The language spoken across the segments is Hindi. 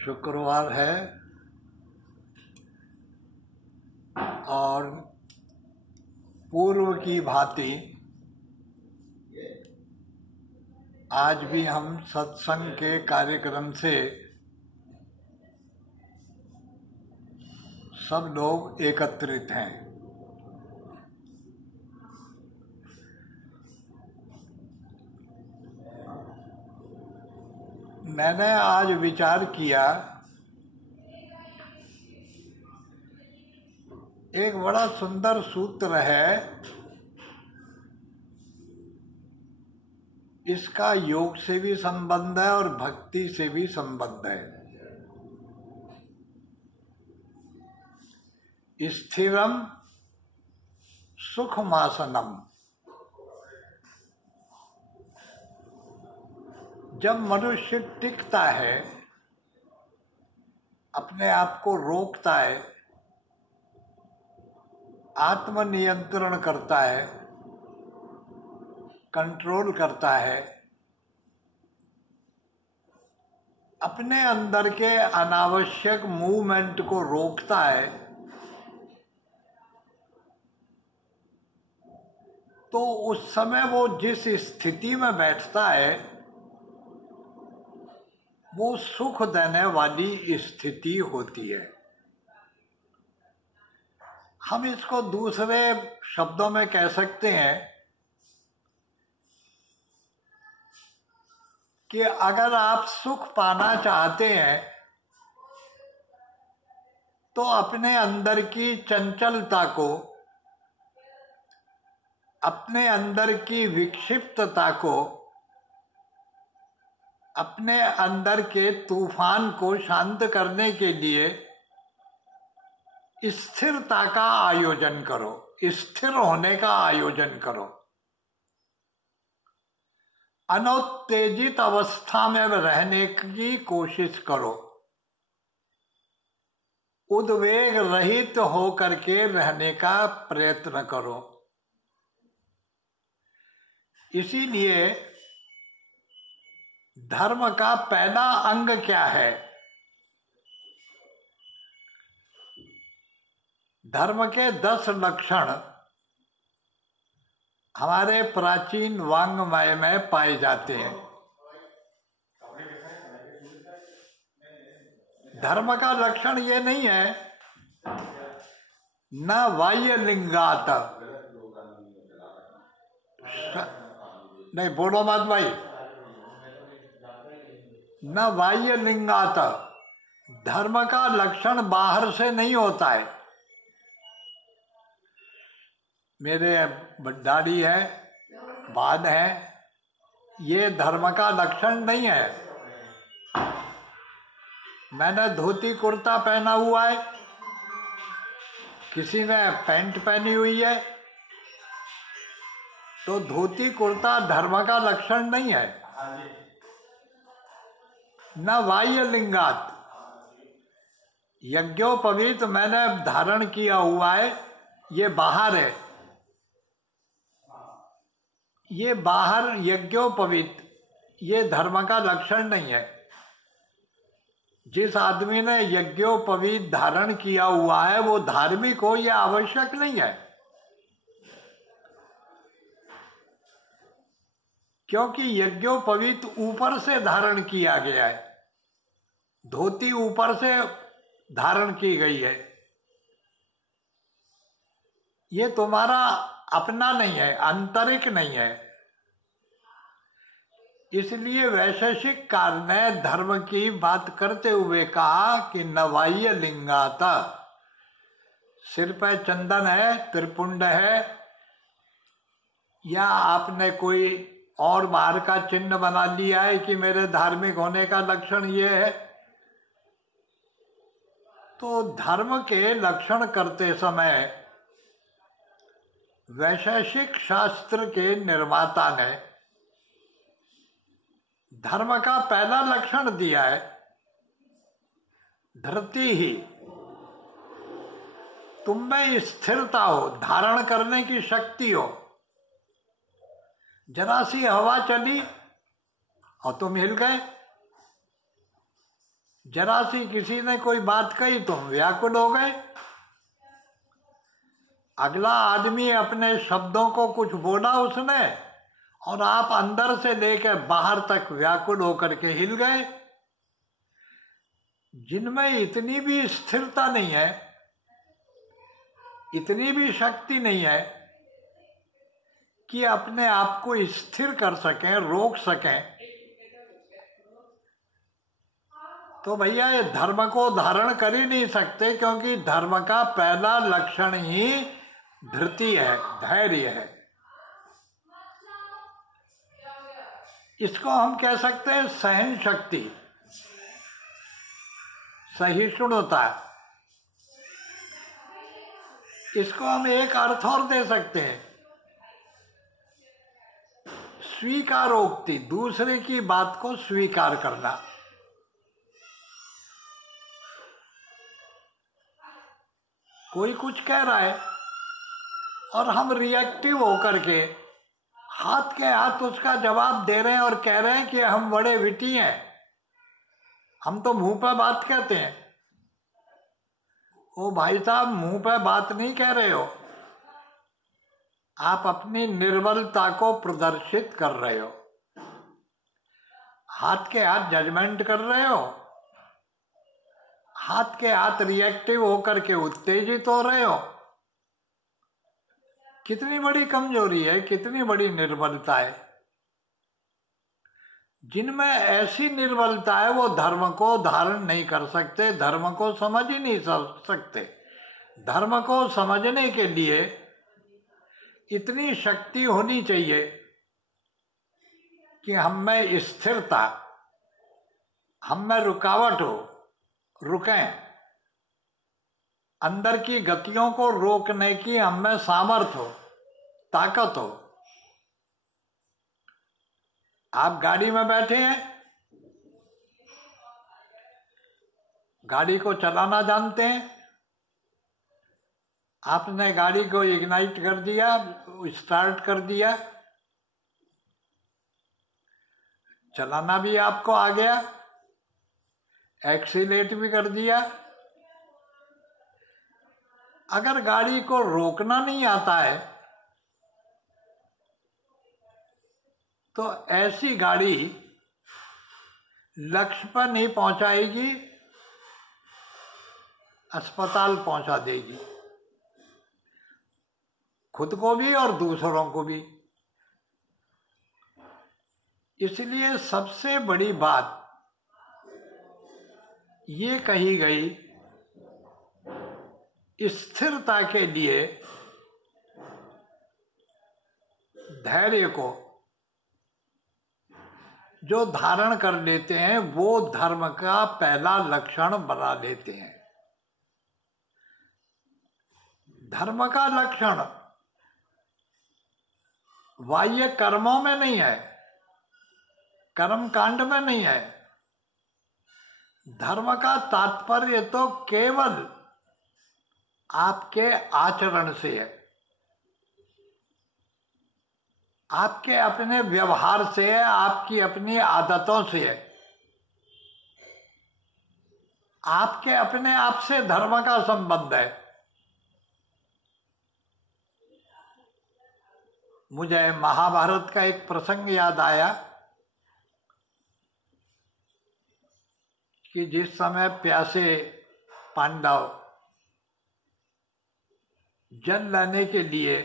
शुक्रवार है और पूर्व की भांति आज भी हम सत्संग के कार्यक्रम से सब लोग एकत्रित हैं। मैंने आज विचार किया, एक बड़ा सुंदर सूत्र है, इसका योग से भी संबंध है और भक्ति से भी संबंध है। स्थिरम सुखमासनम। जब मनुष्य टिकता है, अपने आप को रोकता है, आत्मनियंत्रण करता है, कंट्रोल करता है, अपने अंदर के अनावश्यक मूवमेंट को रोकता है, तो उस समय वो जिस स्थिति में बैठता है वो सुख देने वाली स्थिति होती है। हम इसको दूसरे शब्दों में कह सकते हैं कि अगर आप सुख पाना चाहते हैं तो अपने अंदर की चंचलता को, अपने अंदर की विक्षिप्तता को, अपने अंदर के तूफान को शांत करने के लिए स्थिरता का आयोजन करो, स्थिर होने का आयोजन करो, अनुत्तेजित अवस्था में रहने की कोशिश करो, उद्वेग रहित होकर के रहने का प्रयत्न करो। इसीलिए धर्म का पहला अंग क्या है? धर्म के 10 लक्षण हमारे प्राचीन वाङ्मय में पाए जाते हैं। धर्म का लक्षण ये नहीं है न बाह्य लिंगात, नहीं बोलो मत भाई, न बाह्य लिंगात। धर्म का लक्षण बाहर से नहीं होता है। मेरे दाढ़ी है, बाल है, ये धर्म का लक्षण नहीं है। मैंने धोती कुर्ता पहना हुआ है, किसी ने पैंट पहनी हुई है, तो धोती कुर्ता धर्म का लक्षण नहीं है। न बाह्य लिंगात। यज्ञोपवीत मैंने धारण किया हुआ है, ये बाहर है, ये बाहर यज्ञोपवीत, ये धर्म का लक्षण नहीं है। जिस आदमी ने यज्ञोपवीत धारण किया हुआ है वो धार्मिक हो, यह आवश्यक नहीं है, क्योंकि यज्ञोपवीत ऊपर से धारण किया गया है, धोती ऊपर से धारण की गई है। ये तुम्हारा अपना नहीं है, आंतरिक नहीं है। इसलिए वैशेषिक कार ने धर्म की बात करते हुए कहा कि न बाह्य लिंगात। सिर पे चंदन है, त्रिपुंड है, या आपने कोई और बाहर का चिन्ह बना लिया है कि मेरे धार्मिक होने का लक्षण ये है, तो धर्म के लक्षण करते समय वैशेषिक शास्त्र के निर्माता ने धर्म का पहला लक्षण दिया है, धृति ही। तुम में स्थिरता हो, धारण करने की शक्ति हो। जरा सी हवा चली और तुम हिल गए, जरा सी किसी ने कोई बात कही तुम व्याकुल हो गए। अगला आदमी अपने शब्दों को कुछ बोला उसने और आप अंदर से लेकर बाहर तक व्याकुल होकर के हिल गए। जिनमें इतनी भी स्थिरता नहीं है, इतनी भी शक्ति नहीं है कि अपने आप को स्थिर कर सकें, रोक सकें, तो भैया ये धर्म को धारण कर ही नहीं सकते, क्योंकि धर्म का पहला लक्षण ही धृति है, धैर्य है। इसको हम कह सकते हैं सहन शक्ति, सहिष्णुता। इसको हम एक अर्थ और दे सकते हैं, स्वीकारोक्ति, दूसरे की बात को स्वीकार करना। कोई कुछ कह रहा है और हम रिएक्टिव होकर के हाथ के हाथ उसका जवाब दे रहे हैं और कह रहे हैं कि हम बड़े विटी हैं। हम तो मुंह पर बात कहते हैं। ओ भाई साहब, मुंह पर बात नहीं कह रहे हो, आप अपनी निर्बलता को प्रदर्शित कर रहे हो। हाथ के हाथ जजमेंट कर रहे हो, हाथ के हाथ रिएक्टिव होकर के उत्तेजित हो रहे हो। कितनी बड़ी कमजोरी है, कितनी बड़ी निर्बलता है। जिनमें ऐसी निर्बलता है वो धर्म को धारण नहीं कर सकते, धर्म को समझ ही नहीं सकते। धर्म को समझने के लिए इतनी शक्ति होनी चाहिए कि हम में स्थिरता, हम में रुकावट हो, रुकें, अंदर की गतियों को रोकने की हम में सामर्थ्य हो, ताकत हो। आप गाड़ी में बैठे हैं, गाड़ी को चलाना जानते हैं, आपने गाड़ी को इग्नाइट कर दिया, स्टार्ट कर दिया, चलाना भी आपको आ गया, एक्सीलेट भी कर दिया। अगर गाड़ी को रोकना नहीं आता है तो ऐसी गाड़ी लक्ष्य पर नहीं पहुंचाएगी, अस्पताल पहुंचा देगी, खुद को भी और दूसरों को भी। इसलिए सबसे बड़ी बात ये कही गई, स्थिरता के लिए धैर्य को जो धारण कर लेते हैं वो धर्म का पहला लक्षण बना लेते हैं। धर्म का लक्षण बाह्य कर्मों में नहीं है, कर्म कांड में नहीं है। धर्म का तात्पर्य तो केवल आपके आचरण से है, आपके अपने व्यवहार से है, आपकी अपनी आदतों से है, आपके अपने आप से धर्म का संबंध है। मुझे महाभारत का एक प्रसंग याद आया कि जिस समय प्यासे पांडव जल लाने के लिए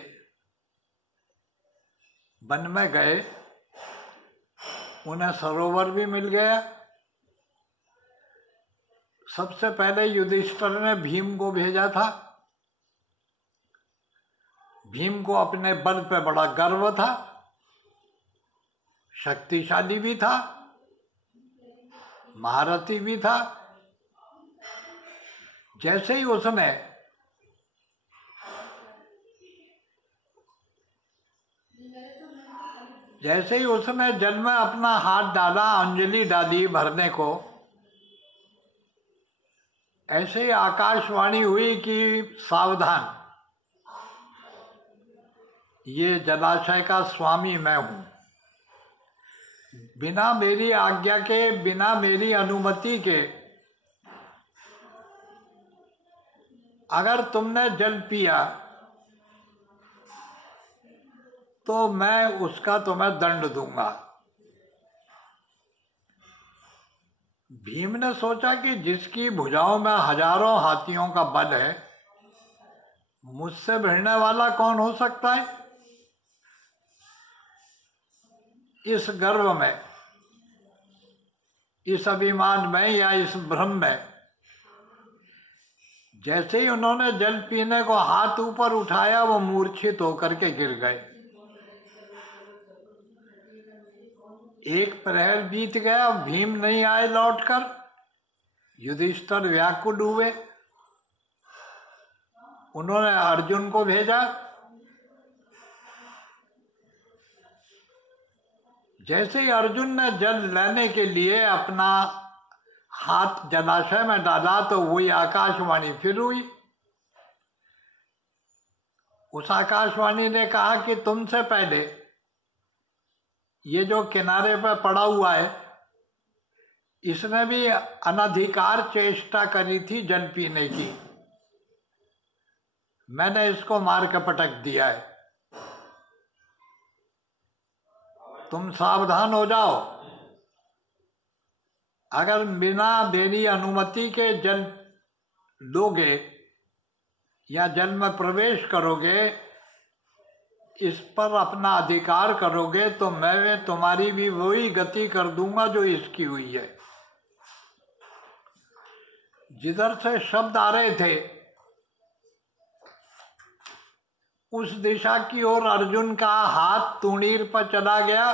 वन में गए, उन्हें सरोवर भी मिल गया। सबसे पहले युधिष्ठिर ने भीम को भेजा था। भीम को अपने बल पे बड़ा गर्व था, शक्तिशाली भी था, महारथी भी था। जैसे ही उसने जल में अपना हाथ डाला, अंजलि डाली भरने को, ऐसे ही आकाशवाणी हुई कि सावधान, ये जलाशय का स्वामी मैं हूं। बिना मेरी आज्ञा के, बिना मेरी अनुमति के अगर तुमने जल पिया तो मैं उसका तुम्हें दंड दूंगा। भीम ने सोचा कि जिसकी भुजाओं में हजारों हाथियों का बल है, मुझसे भिड़ने वाला कौन हो सकता है। इस गर्व में, इस अभिमान में या इस भ्रम में जैसे ही उन्होंने जल पीने को हाथ ऊपर उठाया, वो मूर्छित होकर के गिर गए। एक प्रहर बीत गया, भीम नहीं आए लौटकर। युधिष्ठिर व्याकुल हुए। उन्होंने अर्जुन को भेजा। जैसे ही अर्जुन ने जल लेने के लिए अपना हाथ जलाशय में डाला तो वही आकाशवाणी फिर हुई। उस आकाशवाणी ने कहा कि तुमसे पहले ये जो किनारे पर पड़ा हुआ है, इसने भी अनधिकार चेष्टा करी थी जल पीने की। मैंने इसको मार के पटक दिया है। तुम सावधान हो जाओ। अगर बिना मेरी अनुमति के जल लोगे या जल में प्रवेश करोगे, इस पर अपना अधिकार करोगे, तो मैं तुम्हारी भी वही गति कर दूंगा जो इसकी हुई है। जिधर से शब्द आ रहे थे उस दिशा की ओर अर्जुन का हाथ तुणीर पर चला गया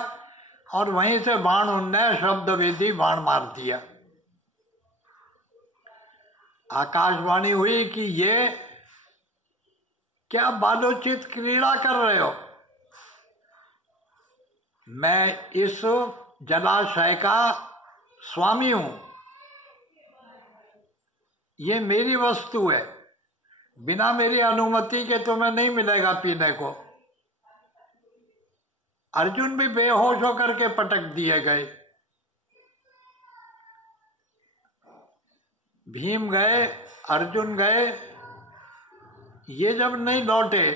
और वहीं से बाण उनने शब्द वेदी बाण मार दिया। आकाशवाणी हुई कि ये क्या बालोचित क्रीड़ा कर रहे हो। मैं इस जलाशय का स्वामी हूं, ये मेरी वस्तु है। बिना मेरी अनुमति के तुम्हें नहीं मिलेगा पीने को। अर्जुन भी बेहोश होकर के पटक दिए गए। भीम गए, अर्जुन गए। ये जब नहीं लौटे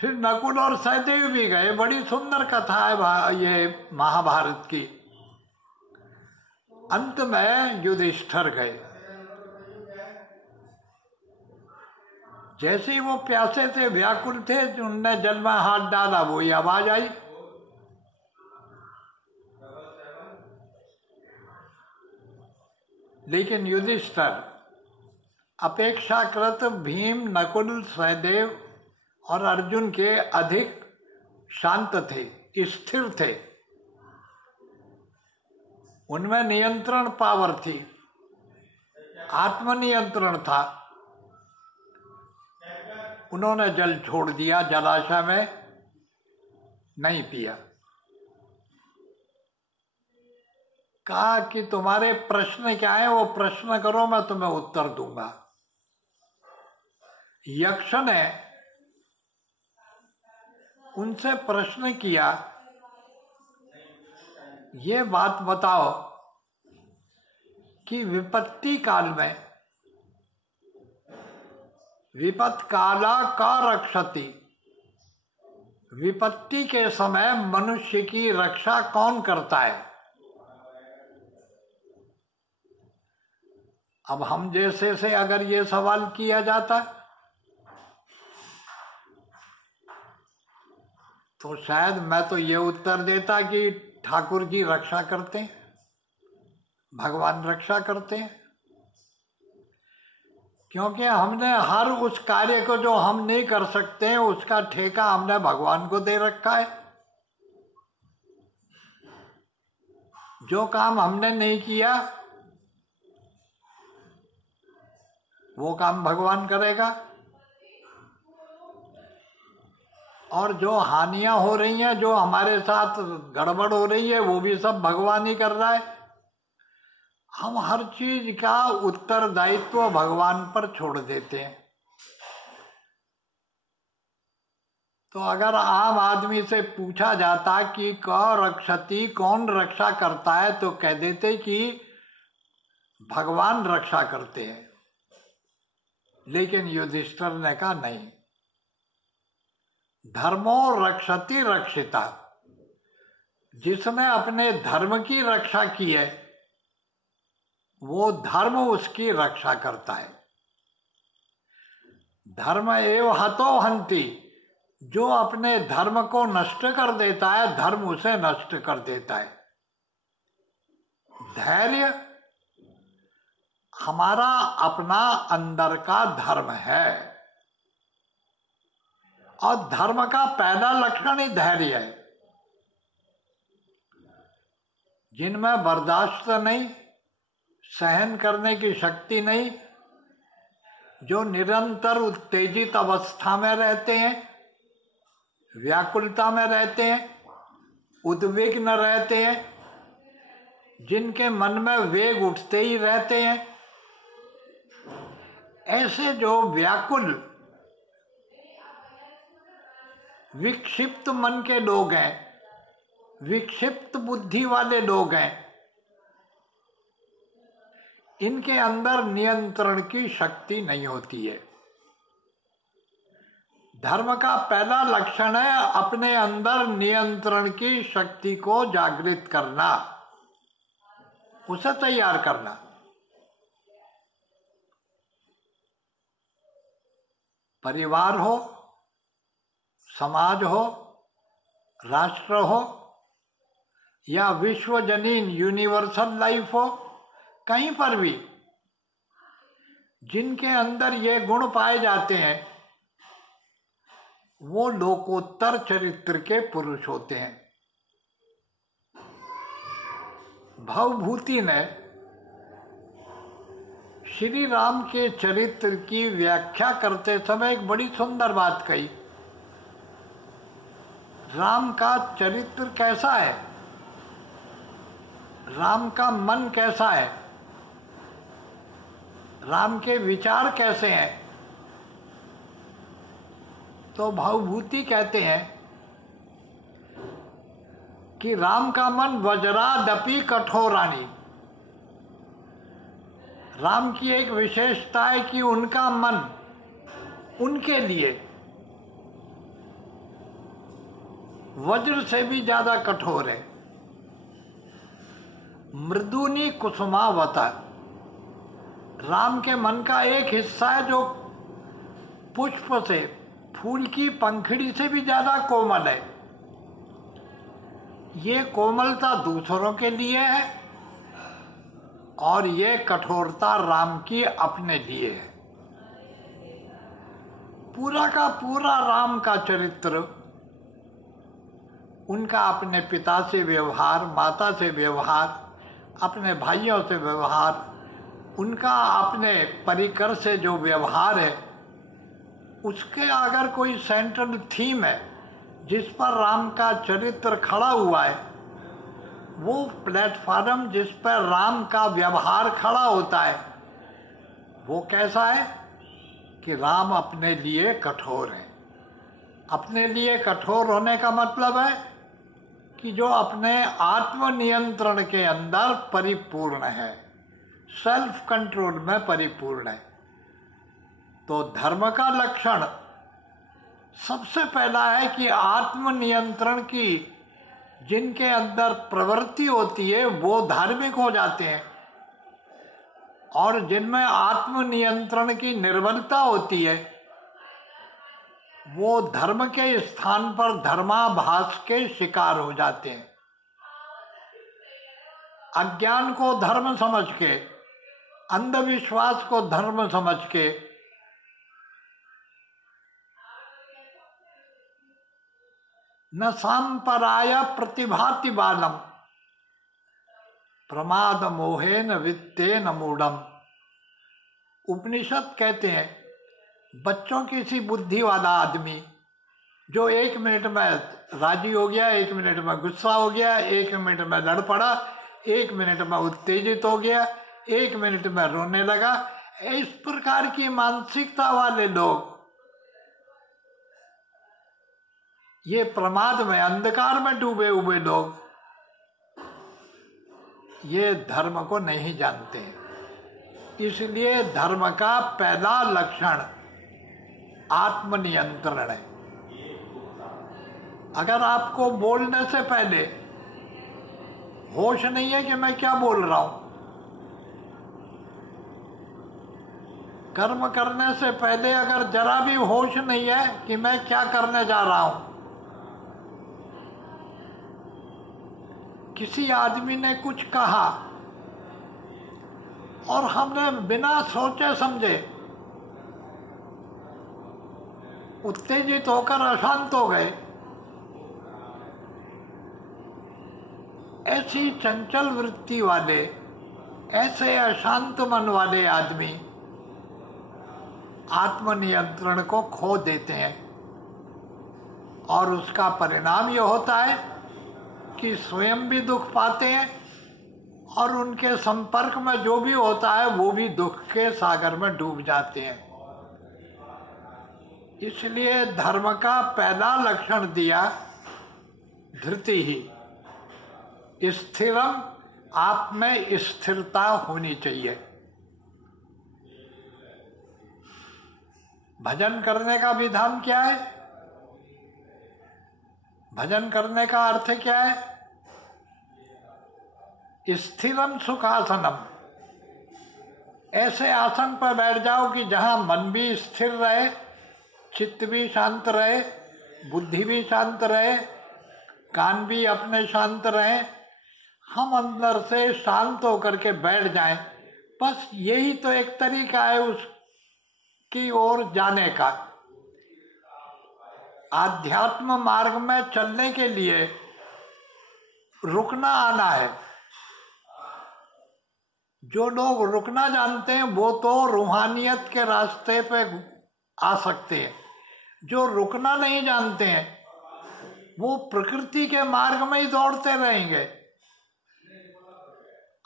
फिर नकुल और सहदेव भी गए। बड़ी सुंदर कथा है ये महाभारत की। अंत में युधिष्ठिर गए। जैसे ही वो प्यासे थे, व्याकुल थे, उनने जल में हाथ डाला, वही आवाज आई। लेकिन युधिष्ठिर अपेक्षाकृत भीम, नकुल, सहदेव और अर्जुन के अधिक शांत थे, स्थिर थे। उनमें नियंत्रण पावर थी, आत्मनियंत्रण था। उन्होंने जल छोड़ दिया, जलाशय में नहीं पिया। कहा कि तुम्हारे प्रश्न क्या है, वो प्रश्न करो, मैं तुम्हें उत्तर दूंगा। यक्ष ने उनसे प्रश्न किया, ये बात बताओ कि विपत्ति काल में, विपत् काला का रक्षति, विपत्ति के समय मनुष्य की रक्षा कौन करता है। अब हम जैसे से अगर ये सवाल किया जाता तो शायद मैं तो ये उत्तर देता कि ठाकुर जी रक्षा करते हैं, भगवान रक्षा करते हैं। क्योंकि हमने हर उस कार्य को जो हम नहीं कर सकते हैं, उसका ठेका हमने भगवान को दे रखा है। जो काम हमने नहीं किया वो काम भगवान करेगा, और जो हानियां हो रही हैं, जो हमारे साथ गड़बड़ हो रही है, वो भी सब भगवान ही कर रहा है। हम हर चीज का उत्तरदायित्व भगवान पर छोड़ देते हैं। तो अगर आम आदमी से पूछा जाता कि क रक्षति, कौन रक्षा करता है, तो कह देते कि भगवान रक्षा करते हैं। लेकिन युधिष्ठिर ने कहा नहीं, धर्मो रक्षति रक्षिता, जिसने अपने धर्म की रक्षा की है वो धर्म उसकी रक्षा करता है। धर्म एव हतो हन्ति, जो अपने धर्म को नष्ट कर देता है धर्म उसे नष्ट कर देता है। धैर्य हमारा अपना अंदर का धर्म है और धर्म का पहला लक्षण ही धैर्य है। जिनमें बर्दाश्त नहीं, सहन करने की शक्ति नहीं, जो निरंतर उत्तेजित अवस्था में रहते हैं, व्याकुलता में रहते हैं, उद्विग्न रहते हैं, जिनके मन में वेग उठते ही रहते हैं, ऐसे जो व्याकुल विक्षिप्त मन के लोग हैं, विक्षिप्त बुद्धि वाले लोग हैं, इनके अंदर नियंत्रण की शक्ति नहीं होती है। धर्म का पहला लक्षण है अपने अंदर नियंत्रण की शक्ति को जागृत करना, उसे तैयार करना। परिवार हो, समाज हो, राष्ट्र हो या विश्वजनीन यूनिवर्सल लाइफ हो, कहीं पर भी जिनके अंदर ये गुण पाए जाते हैं वो लोकोत्तर चरित्र के पुरुष होते हैं। भवभूति ने श्री राम के चरित्र की व्याख्या करते समय एक बड़ी सुंदर बात कही। राम का चरित्र कैसा है, राम का मन कैसा है, राम के विचार कैसे हैं। तो भवभूति कहते हैं कि राम का मन वज्रादपि कठोरानी। राम की एक विशेषता है कि उनका मन उनके लिए वज्र से भी ज्यादा कठोर है। मृदुनी कुसुमावता, राम के मन का एक हिस्सा है जो पुष्प से, फूल की पंखड़ी से भी ज्यादा कोमल है। ये कोमलता दूसरों के लिए है और ये कठोरता राम की अपने लिए है। पूरा का पूरा राम का चरित्र, उनका अपने पिता से व्यवहार, माता से व्यवहार, अपने भाइयों से व्यवहार, उनका अपने परिकर से जो व्यवहार है, उसके अगर कोई सेंट्रल थीम है जिस पर राम का चरित्र खड़ा हुआ है, वो प्लेटफॉर्म जिस पर राम का व्यवहार खड़ा होता है, वो कैसा है कि राम अपने लिए कठोर है। अपने लिए कठोर होने का मतलब है कि जो अपने आत्मनियंत्रण के अंदर परिपूर्ण है, सेल्फ कंट्रोल में परिपूर्ण है। तो धर्म का लक्षण सबसे पहला है कि आत्मनियंत्रण की जिनके अंदर प्रवृत्ति होती है वो धार्मिक हो जाते हैं, और जिनमें आत्मनियंत्रण की निर्बलता होती है वो धर्म के स्थान पर धर्माभास के शिकार हो जाते हैं। अज्ञान को धर्म समझ के, अंधविश्वास को धर्म समझ के न सांपराय प्रतिभाति बालम प्रमाद मोहेन वित्तेन मूढ़म। उपनिषद कहते हैं बच्चों की सी बुद्धि वाला आदमी जो 1 मिनट में राजी हो गया, 1 मिनट में गुस्सा हो गया, 1 मिनट में लड़ पड़ा, 1 मिनट में उत्तेजित हो गया, 1 मिनट में रोने लगा, इस प्रकार की मानसिकता वाले लोग ये प्रमाद में, अंधकार में डूबे हुए लोग ये धर्म को नहीं जानते हैं। इसलिए धर्म का पहला लक्षण आत्मनियंत्रण है। अगर आपको बोलने से पहले होश नहीं है कि मैं क्या बोल रहा हूं, कर्म करने से पहले अगर जरा भी होश नहीं है कि मैं क्या करने जा रहा हूं, किसी आदमी ने कुछ कहा और हमने बिना सोचे समझे उत्तेजित होकर अशांत हो गए, ऐसी चंचल वृत्ति वाले, ऐसे अशांत मन वाले आदमी आत्मनियंत्रण को खो देते हैं और उसका परिणाम यह होता है कि स्वयं भी दुख पाते हैं और उनके संपर्क में जो भी होता है वो भी दुख के सागर में डूब जाते हैं। इसलिए धर्म का पहला लक्षण दिया धृति ही, स्थिरम, आप में स्थिरता होनी चाहिए। भजन करने का विधान क्या है? भजन करने का अर्थ क्या है? स्थिरम सुखासनम, ऐसे आसन पर बैठ जाओ कि जहां मन भी स्थिर रहे, चित्त भी शांत रहे, बुद्धि भी शांत रहे, कान भी अपने शांत रहे, हम अंदर से शांत होकर के बैठ जाएं। बस यही तो एक तरीका है उसकी ओर जाने का। आध्यात्म मार्ग में चलने के लिए रुकना आना है। जो लोग रुकना जानते हैं वो तो रूहानियत के रास्ते पे आ सकते हैं, जो रुकना नहीं जानते हैं वो प्रकृति के मार्ग में ही दौड़ते रहेंगे।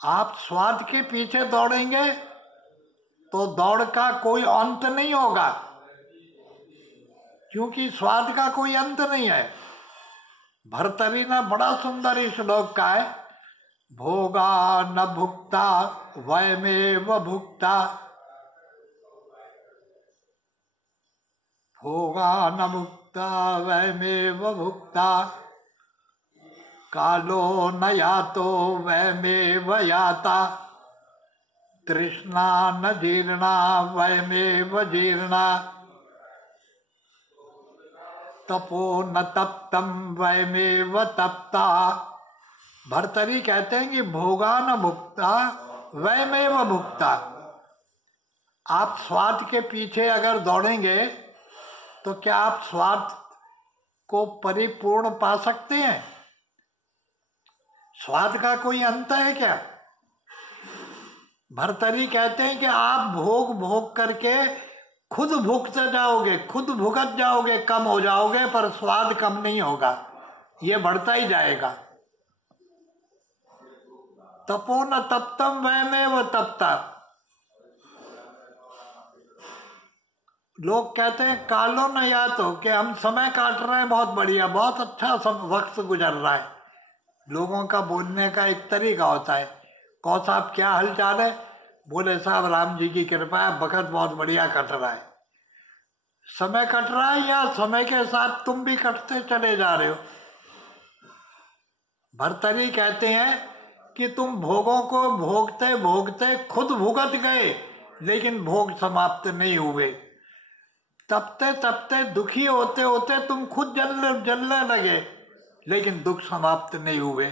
आप स्वाद के पीछे दौड़ेंगे तो दौड़ का कोई अंत नहीं होगा, क्योंकि स्वाद का कोई अंत नहीं है। भर्तरी ने बड़ा सुंदर इस श्लोक का है, भोगा न भुक्ता वयमेव भुक्ता, भोगा न भुक्ता वयमेव भुक्ता, कालो न यातो वयमेव याता, तृष्णा न जीर्णा वयमेव जीर्णा, तपो न तप्तम वयमेव तप्ता। भर्तरी कहते हैं कि भोगा न भुक्ता वयमेव भुक्ता। आप स्वाद के पीछे अगर दौड़ेंगे तो क्या आप स्वाद को परिपूर्ण पा सकते हैं? स्वाद का कोई अंत है क्या? भर्तरी कहते हैं कि आप भोग भोग करके खुद भुगते जाओगे, खुद भुगत जाओगे, कम हो जाओगे, पर स्वाद कम नहीं होगा, ये बढ़ता ही जाएगा। तपो न तप्तम वयमेव तप्ता। लोग कहते हैं कालो न यातो, कि हम समय काट रहे हैं, बहुत बढ़िया, बहुत अच्छा सब वक्त गुजर रहा है। लोगों का बोलने का एक तरीका होता है, कौन साहब क्या हालचाल है? बोले साहब राम जी की कृपा है, वक्त बहुत बढ़िया कट रहा है। समय कट रहा है या समय के साथ तुम भी कटते चले जा रहे हो? भर्तरी कहते हैं कि तुम भोगों को भोगते भोगते खुद भुगत गए, लेकिन भोग समाप्त नहीं हुए। तपते तपते दुखी होते होते तुम खुद जलने लगे, लेकिन दुख समाप्त नहीं हुए।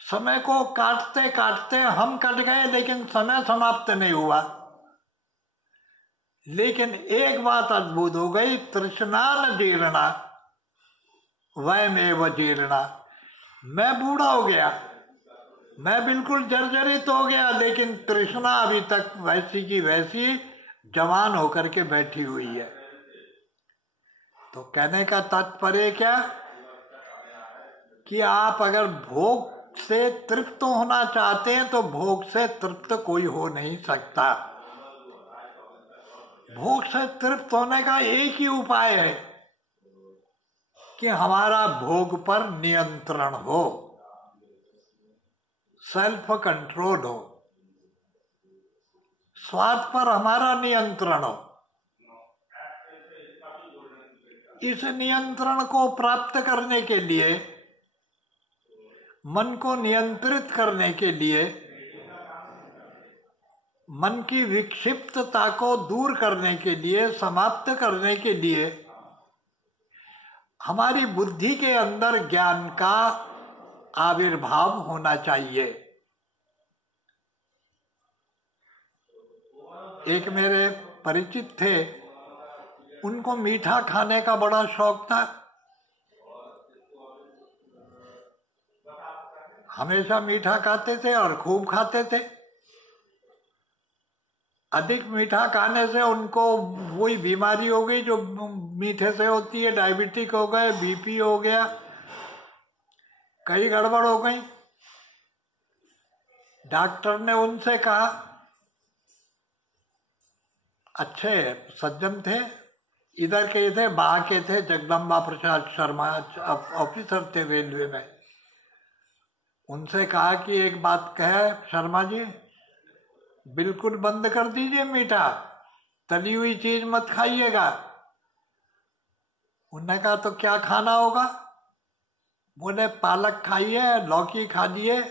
समय को काटते काटते हम कट गए, लेकिन समय समाप्त नहीं हुआ। लेकिन एक बात अद्भुत हो गई, तृष्णा न जीर्णा वयमेव जीर्णा। मैं बूढ़ा हो गया, मैं बिल्कुल जर्जरित हो गया, लेकिन तृष्णा अभी तक वैसी की वैसी जवान होकर के बैठी हुई है। तो कहने का तात्पर्य क्या कि आप अगर भोग से तृप्त होना चाहते हैं तो भोग से तृप्त कोई हो नहीं सकता। भोग से तृप्त होने का एक ही उपाय है कि हमारा भोग पर नियंत्रण हो, सेल्फ कंट्रोल हो। स्वाद पर हमारा नियंत्रण हो। इस नियंत्रण को प्राप्त करने के लिए, मन को नियंत्रित करने के लिए, मन की विक्षिप्तता को दूर करने के लिए, समाप्त करने के लिए हमारी बुद्धि के अंदर ज्ञान का आविर्भाव होना चाहिए। एक मेरे परिचित थे, उनको मीठा खाने का बड़ा शौक था। हमेशा मीठा खाते थे और खूब खाते थे। अधिक मीठा खाने से उनको वही बीमारी हो गई जो मीठे से होती है, डायबिटिक हो गए, बीपी हो गया, कई गड़बड़ हो गई। डॉक्टर ने उनसे कहा, अच्छे सज्जन थे, इधर के थे, बाह के थे, जगदम्बा प्रसाद शर्मा ऑफिसर थे रेलवे में। उनसे कहा कि एक बात कहे शर्मा जी, बिल्कुल बंद कर दीजिए मीठा, तली हुई चीज मत खाइएगा। उन्होंने कहा तो क्या खाना होगा? बोले पालक खाइए, लौकी खाइए,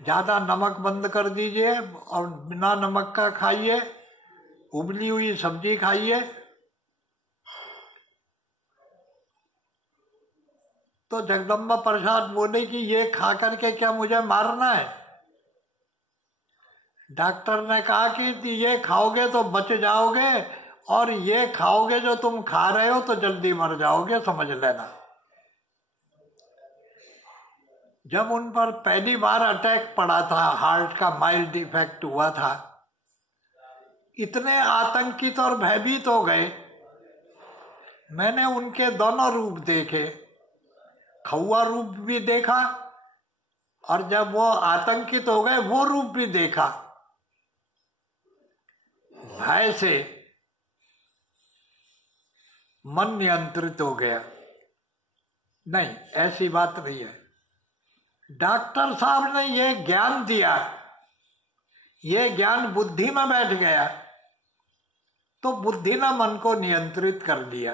ज्यादा नमक बंद कर दीजिए और बिना नमक का खाइए, उबली हुई सब्जी खाइए। तो जगदम्बा प्रसाद बोले कि ये खा करके क्या मुझे मारना है? डॉक्टर ने कहा कि ये खाओगे तो बच जाओगे, और ये खाओगे जो तुम खा रहे हो तो जल्दी मर जाओगे, समझ लेना। जब उन पर पहली बार अटैक पड़ा था, हार्ट का माइल्ड इफेक्ट हुआ था, इतने आतंकित और भयभीत हो गए। मैंने उनके दोनों रूप देखे, खौआ रूप भी देखा, और जब वो आतंकित हो गए वो रूप भी देखा। भय से मन नियंत्रित हो गया। नहीं, ऐसी बात नहीं है। डॉक्टर साहब ने ये ज्ञान दिया, ये ज्ञान बुद्धि में बैठ गया, तो बुद्धि ने मन को नियंत्रित कर लिया।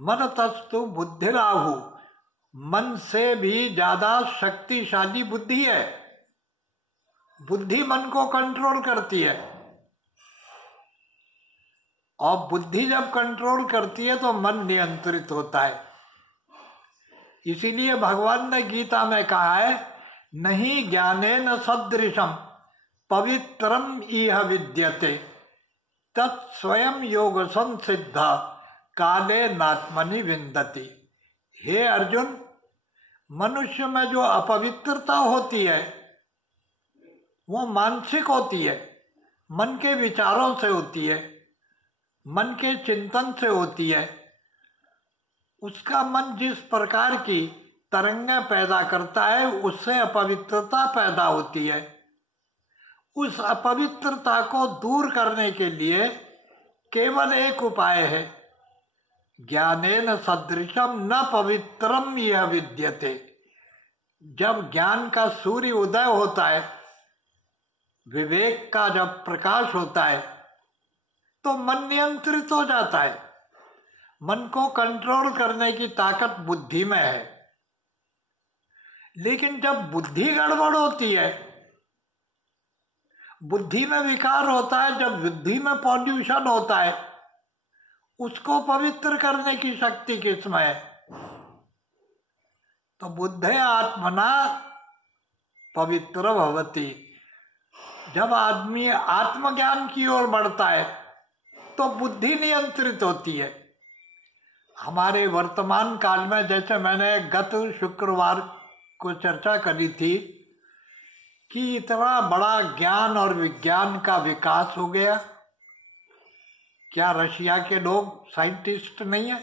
मन तस्तु बुद्धि राहु, मन से भी ज्यादा शक्तिशाली बुद्धि है। बुद्धि मन को कंट्रोल करती है, और बुद्धि जब कंट्रोल करती है तो मन नियंत्रित होता है। इसीलिए भगवान ने गीता में कहा है, नहीं ज्ञानेन सदृशम पवित्रम इह विद्यते तत्स्वयं योग संसिद्धा काले नात्मनि विन्दति। हे अर्जुन, मनुष्य में जो अपवित्रता होती है वो मानसिक होती है, मन के विचारों से होती है, मन के चिंतन से होती है। उसका मन जिस प्रकार की तरंगें पैदा करता है उससे अपवित्रता पैदा होती है। उस अपवित्रता को दूर करने के लिए केवल एक उपाय है, ज्ञानेन सदृशम न पवित्रम यह विद्यते। जब ज्ञान का सूर्य उदय होता है, विवेक का जब प्रकाश होता है, तो मन नियंत्रित हो जाता है। मन को कंट्रोल करने की ताकत बुद्धि में है। लेकिन जब बुद्धि गड़बड़ होती है, बुद्धि में विकार होता है, जब बुद्धि में पॉल्यूशन होता है, उसको पवित्र करने की शक्ति किसमें है? तो बुद्धे आत्मना पवित्र भवति। जब आदमी आत्मज्ञान की ओर बढ़ता है तो बुद्धि नियंत्रित होती है। हमारे वर्तमान काल में, जैसे मैंने गत शुक्रवार को चर्चा करी थी कि इतना बड़ा ज्ञान और विज्ञान का विकास हो गया, क्या रशिया के लोग साइंटिस्ट नहीं है?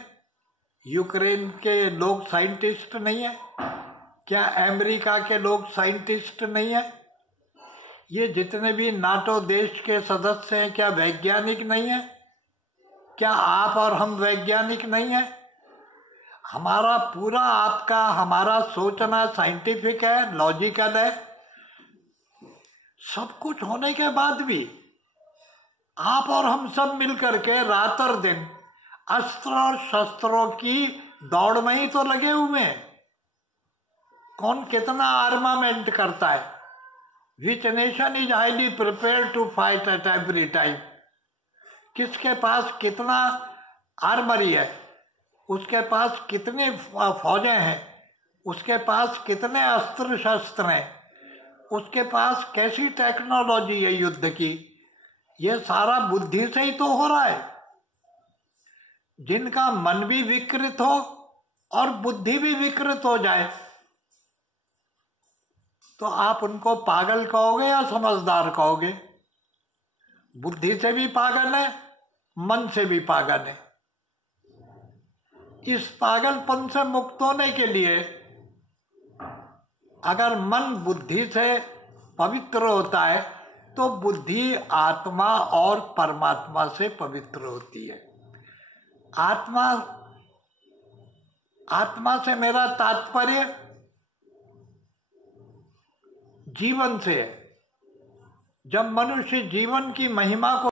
यूक्रेन के लोग साइंटिस्ट नहीं है? क्या अमेरिका के लोग साइंटिस्ट नहीं है? ये जितने भी नाटो देश के सदस्य हैं, क्या वैज्ञानिक नहीं है? क्या आप और हम वैज्ञानिक नहीं है? हमारा पूरा आपका हमारा सोचना साइंटिफिक है, लॉजिकल है। सब कुछ होने के बाद भी आप और हम सब मिलकर के रात और दिन अस्त्र और शस्त्रों की दौड़ में ही तो लगे हुए हैं। कौन कितना आर्मामेंट करता है? Which nation is highly prepared to fight at every time? किसके पास कितना आर्मरी है, उसके पास कितनी फौजें हैं, उसके पास कितने अस्त्र शस्त्र हैं, उसके पास कैसी टेक्नोलॉजी है युद्ध की, ये सारा बुद्धि से ही तो हो रहा है। जिनका मन भी विकृत हो और बुद्धि भी विकृत हो जाए तो आप उनको पागल कहोगे या समझदार कहोगे? बुद्धि से भी पागल है, मन से भी पागल है। इस पागलपन से मुक्त होने के लिए अगर मन बुद्धि से पवित्र होता है तो बुद्धि आत्मा और परमात्मा से पवित्र होती है। आत्मा से मेरा तात्पर्य जीवन से है। जब मनुष्य जीवन की महिमा को